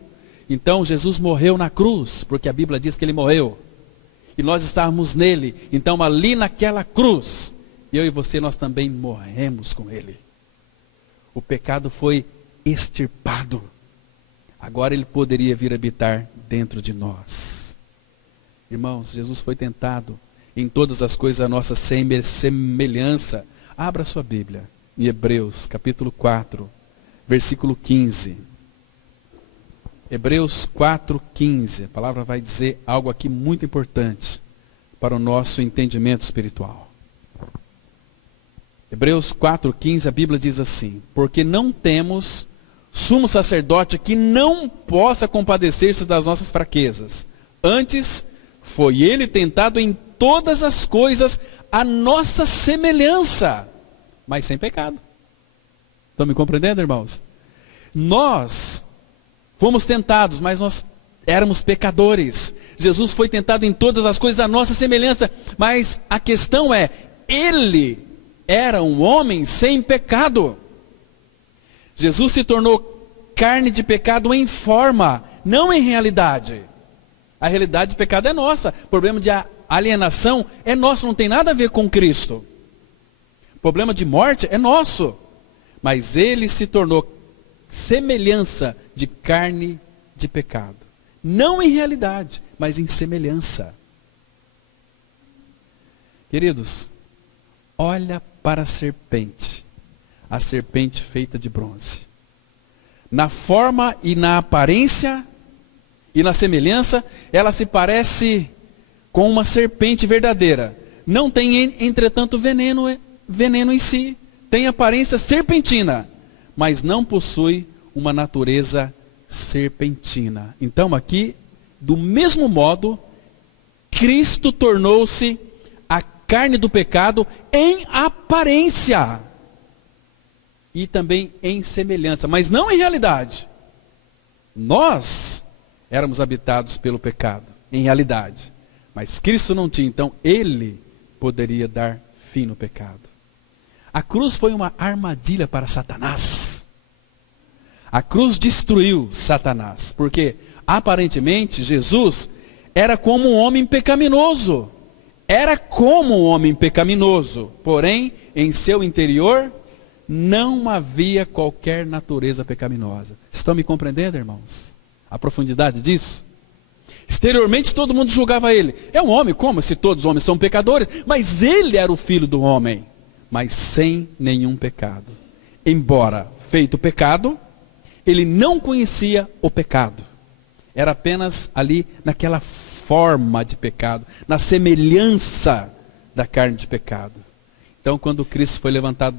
Então Jesus morreu na cruz, porque a Bíblia diz que ele morreu. E nós estávamos nele. Então ali naquela cruz, eu e você, nós também morremos com ele. O pecado foi extirpado. Agora ele poderia vir habitar dentro de nós. Irmãos, Jesus foi tentado em todas as coisas a nossa semelhança. Abra sua Bíblia em Hebreus capítulo 4, versículo 15. Hebreus 4:15, a palavra vai dizer algo aqui muito importante para o nosso entendimento espiritual. Hebreus 4:15, a Bíblia diz assim: porque não temos sumo sacerdote que não possa compadecer-se das nossas fraquezas. Antes, foi ele tentado em todas as coisas a nossa semelhança, mas sem pecado. Estão me compreendendo, irmãos? Nós fomos tentados, mas nós éramos pecadores. Jesus foi tentado em todas as coisas à nossa semelhança, mas a questão é, ele era um homem sem pecado. Jesus se tornou carne de pecado em forma, não em realidade. A realidade de pecado é nossa. O problema de alienação é nosso, não tem nada a ver com Cristo. O problema de morte é nosso. Mas ele se tornou semelhança de carne de pecado. Não em realidade, mas em semelhança. Queridos, olha para a serpente feita de bronze. Na forma e na aparência e na semelhança, ela se parece com uma serpente verdadeira. Não tem, entretanto, veneno em si. Tem aparência serpentina, mas não possui uma natureza serpentina. Então aqui, do mesmo modo, Cristo tornou-se a carne do pecado em aparência e também em semelhança, mas não em realidade. Nós éramos habitados pelo pecado, em realidade, mas Cristo não tinha, então ele poderia dar fim no pecado. A cruz foi uma armadilha para Satanás. A cruz destruiu Satanás, porque aparentemente Jesus era como um homem pecaminoso. Era como um homem pecaminoso, porém em seu interior não havia qualquer natureza pecaminosa. Estão me compreendendo, irmãos? A profundidade disso? Exteriormente todo mundo julgava ele. É um homem, como se todos os homens são pecadores? Mas ele era o filho do homem, mas sem nenhum pecado. Embora feito pecado, ele não conhecia o pecado. Era apenas ali naquela forma de pecado, na semelhança da carne de pecado. Então quando Cristo foi levantado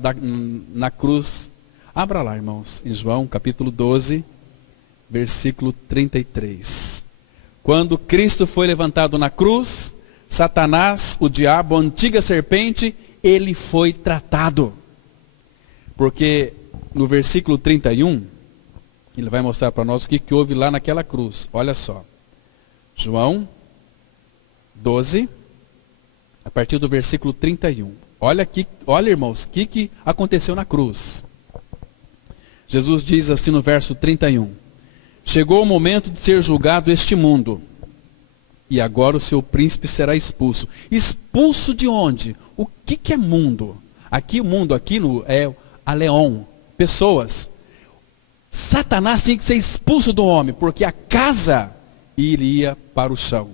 na cruz, abra lá, irmãos, em João capítulo 12, versículo 33. Quando Cristo foi levantado na cruz, Satanás, o diabo, a antiga serpente, ele foi tratado. Porque no versículo 31, ele vai mostrar para nós o que houve lá naquela cruz. Olha só. João 12, a partir do versículo 31. Olha aqui, olha, irmãos, o que aconteceu na cruz. Jesus diz assim no verso 31. Chegou o momento de ser julgado este mundo. E agora o seu príncipe será expulso. Expulso de onde? O que é mundo? Aqui o mundo, é Aleon, pessoas. Satanás tinha que ser expulso do homem, porque a casa iria para o chão.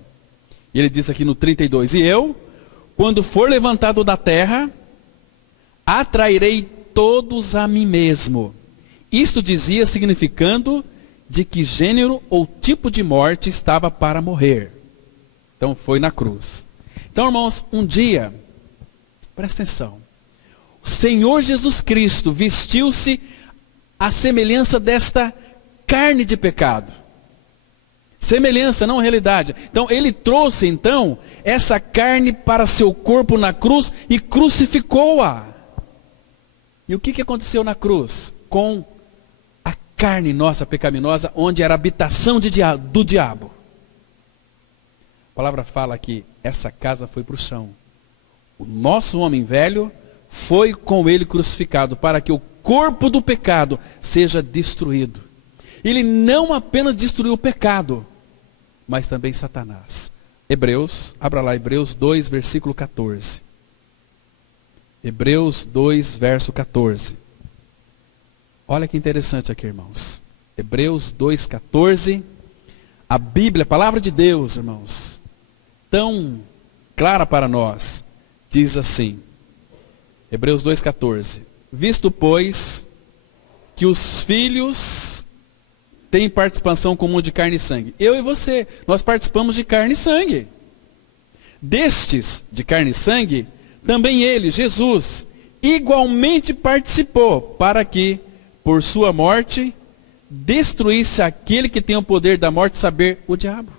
E ele diz aqui no 32, e eu, quando for levantado da terra, atrairei todos a mim mesmo. Isto dizia, significando de que gênero ou tipo de morte estava para morrer. Então foi na cruz. Então, irmãos, um dia, presta atenção, o Senhor Jesus Cristo vestiu-se à semelhança desta carne de pecado. Semelhança, não realidade. Então, ele trouxe, então, essa carne para seu corpo na cruz e crucificou-a. E o que aconteceu na cruz? Com a carne nossa pecaminosa, onde era a habitação do diabo. A palavra fala que essa casa foi para o chão. O nosso homem velho foi com ele crucificado, para que o corpo do pecado seja destruído. Ele não apenas destruiu o pecado, mas também Satanás. Hebreus, abra lá, Hebreus 2, versículo 14. Hebreus 2, verso 14. Olha que interessante aqui, irmãos. Hebreus 2, 14. A Bíblia, a palavra de Deus, irmãos, tão clara para nós, diz assim. Hebreus 2, 14. Visto, pois, que os filhos têm participação comum de carne e sangue. Eu e você, nós participamos de carne e sangue. Destes, de carne e sangue, também ele, Jesus, igualmente participou, para que, por sua morte, destruísse aquele que tem o poder da morte, saber, o diabo.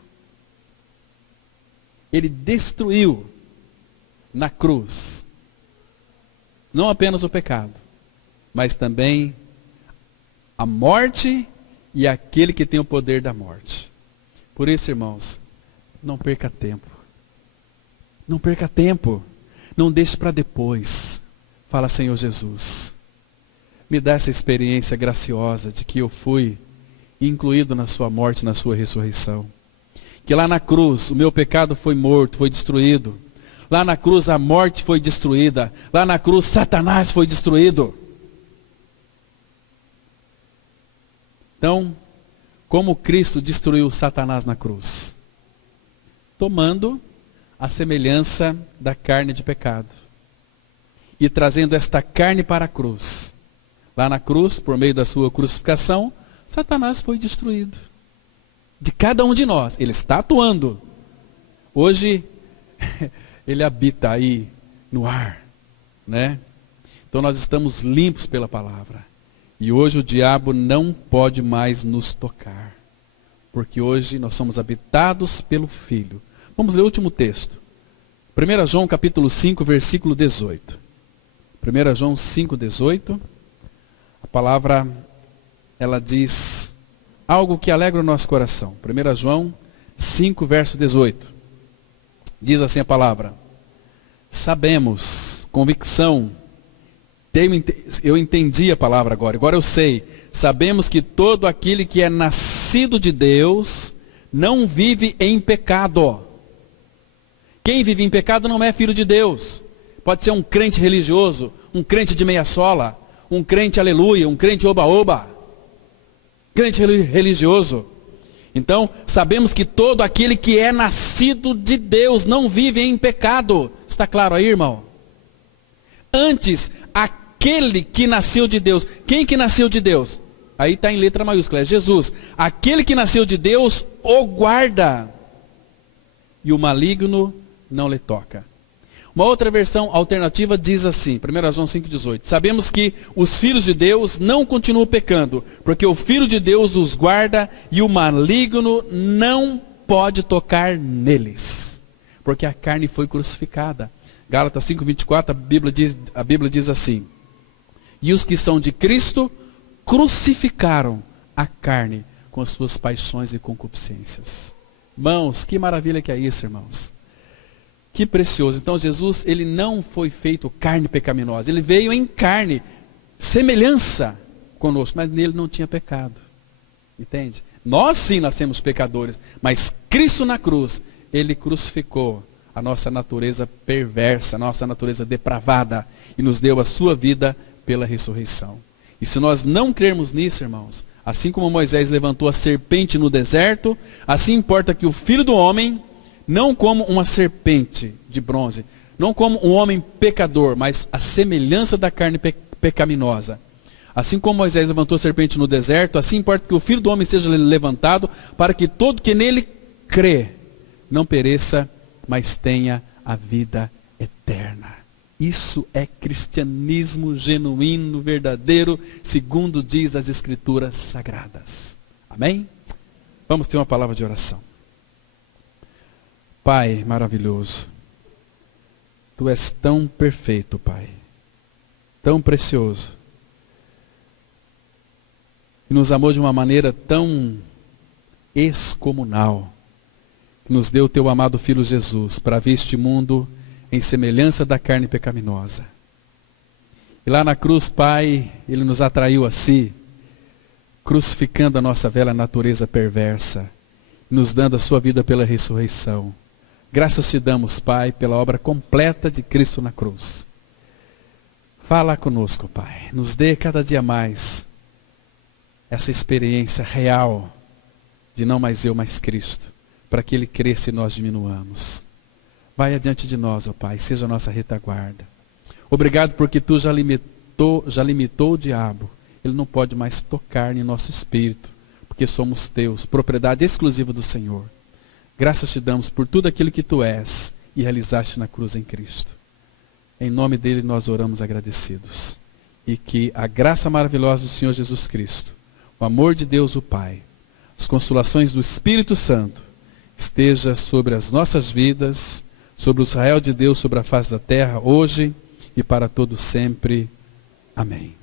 Ele destruiu na cruz, não apenas o pecado, mas também a morte e aquele que tem o poder da morte. Por isso, irmãos, não perca tempo. Não perca tempo. Não deixe para depois. Fala, Senhor Jesus, me dá essa experiência graciosa de que eu fui incluído na sua morte, na sua ressurreição. Que lá na cruz o meu pecado foi morto, foi destruído. Lá na cruz a morte foi destruída. Lá na cruz Satanás foi destruído. Então, como Cristo destruiu Satanás na cruz? Tomando a semelhança da carne de pecado. E trazendo esta carne para a cruz. Lá na cruz, por meio da sua crucificação, Satanás foi destruído. De cada um de nós. Ele está atuando. Hoje, ele habita aí no ar, né? Então nós estamos limpos pela palavra. E hoje o diabo não pode mais nos tocar. Porque hoje nós somos habitados pelo Filho. Vamos ler o último texto. 1 João capítulo 5, versículo 18. 1 João 5, 18. A palavra, ela diz algo que alegra o nosso coração. 1 João 5, verso 18. Diz assim a palavra. Sabemos, convicção, eu entendi a palavra agora eu sei. Sabemos que todo aquele que é nascido de Deus não vive em pecado. Quem vive em pecado não é filho de Deus. Pode ser um crente religioso, um crente de meia sola, um crente aleluia, um crente oba-oba. Crente religioso. Então, sabemos que todo aquele que é nascido de Deus não vive em pecado. Está claro aí, irmão? Antes, aquele que nasceu de Deus. Quem que nasceu de Deus? Aí está em letra maiúscula, é Jesus. Aquele que nasceu de Deus o guarda. E o maligno não lhe toca. Uma outra versão alternativa diz assim, 1 João 5,18. Sabemos que os filhos de Deus não continuam pecando, porque o Filho de Deus os guarda e o maligno não pode tocar neles. Porque a carne foi crucificada. Gálatas 5,24, a Bíblia diz assim. E os que são de Cristo crucificaram a carne com as suas paixões e concupiscências. Irmãos, que maravilha que é isso, irmãos. Que precioso. Então Jesus, ele não foi feito carne pecaminosa. Ele veio em carne, semelhança conosco, mas nele não tinha pecado. Entende? Nós sim nascemos pecadores, mas Cristo na cruz, ele crucificou a nossa natureza perversa, a nossa natureza depravada, e nos deu a sua vida pela ressurreição. E se nós não crermos nisso, irmãos, assim como Moisés levantou a serpente no deserto, assim importa que o Filho do Homem, não como uma serpente de bronze, não como um homem pecador, mas a semelhança da carne pecaminosa. Assim como Moisés levantou a serpente no deserto, assim importa que o Filho do Homem seja levantado, para que todo que nele crê não pereça, mas tenha a vida eterna. Isso é cristianismo genuíno, verdadeiro, segundo diz as Escrituras Sagradas. Amém? Vamos ter uma palavra de oração. Pai maravilhoso, Tu és tão perfeito, Pai, tão precioso, e nos amou de uma maneira tão excomunal, que nos deu o Teu amado Filho Jesus, para vir este mundo em semelhança da carne pecaminosa. E lá na cruz, Pai, Ele nos atraiu a Si, crucificando a nossa velha natureza perversa, nos dando a Sua vida pela ressurreição. Graças Te damos, Pai, pela obra completa de Cristo na cruz. Fala conosco, Pai, nos dê cada dia mais essa experiência real de não mais eu, mas Cristo, para que Ele cresça e nós diminuamos. Vai adiante de nós, ó Pai, seja a nossa retaguarda. Obrigado porque Tu já limitou o diabo. Ele não pode mais tocar em nosso espírito, porque somos Teus, propriedade exclusiva do Senhor. Graças Te damos por tudo aquilo que Tu és e realizaste na cruz em Cristo. Em nome dEle nós oramos agradecidos. E que a graça maravilhosa do Senhor Jesus Cristo, o amor de Deus o Pai, as consolações do Espírito Santo, esteja sobre as nossas vidas, sobre o Israel de Deus, sobre a face da terra, hoje e para todo sempre. Amém.